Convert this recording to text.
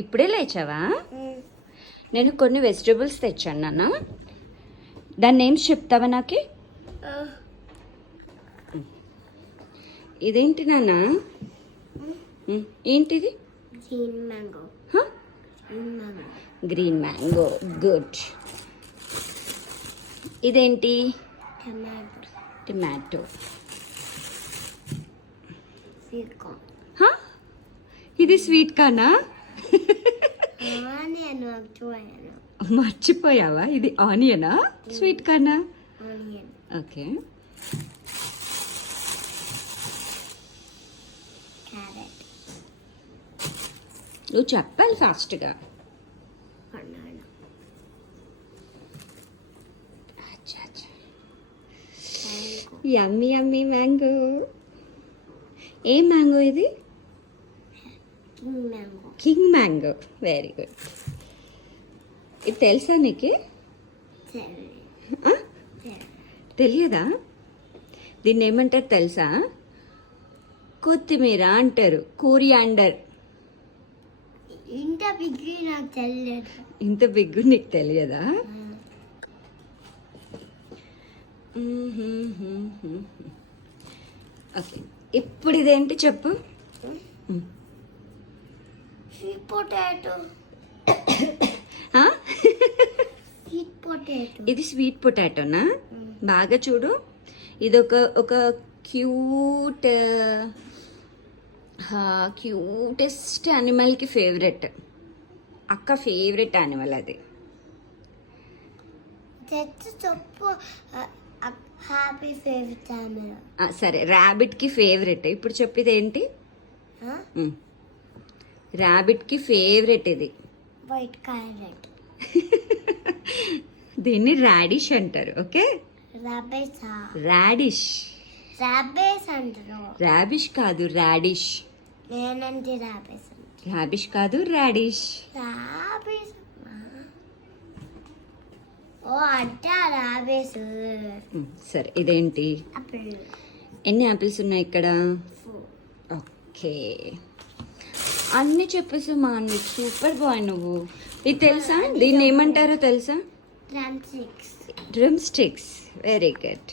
ఇప్పుడే లేచావా? నేను కొన్ని వెజిటబుల్స్ తెచ్చాను నాన్న. దాని నేమ్స్ చెప్తావా నాకు? ఇదేంటి నాన్న? ఏంటిది? Green mango. గుడ్. ఇదేంటి? టమాటో. ఇది స్వీట్ కానా? మర్చిపోయావా? ఇది ఆనియనా? స్వీట్ కానా? ఓకే. నువ్వు చెప్పాలి ఫాస్ట్గా. యమ్మీ యమ్మీ మ్యాంగో. ఏ మ్యాంగో ఇది? King mango. Very good. ఇది తెలుసా నీకు? తెలియదా? దీన్ని ఏమంటారు తెలుసా? కొత్తిమీర అంటారు. కోరియాండర్. ఇంత బిగ్గు నాకు తెలియదు. ఇంత బిగ్గు నీకు తెలియదా? ఓకే, ఇప్పుడు ఇదేంటి చెప్పు? Sweet potato. Sweet potato. ఇది స్వీట్ పొటాటోనా? బాగా చూడు. ఇది ఒక క్యూటెస్ట్ యానిమల్కి ఫేవరెట్. అక్క ఫేవరెట్ యానిమల్ అది. చెప్పు. Happy favourite animal. సరే, ర్యాబిట్కి ఫేవరెట్. ఇప్పుడు చెప్పేది ఏంటి? ర్యాబిట్కి ఫేవరెట్ ఇది. White carrot. దీన్ని రాడిష్ అంటారు. Okay, radish. రాబేస్ అంటారు. రాబిష్ కాదు, రాడిష్. నేనంటే రాబేస్. రాబిష్ కాదు, రాడిష్. రాబేస్. ఓ అట్ట రాబేస్. సరే, ఇదేంటి? ఎన్ని యాపిల్స్ ఉన్నాయి ఇక్కడ? ఓకే, అన్ని చెప్పేసి మా అన్ని. సూపర్ బాయ్ నువ్వు. ఇది తెలుసా? దీన్ని ఏమంటారో తెలుసా? Drum sticks. Drum sticks. Very good.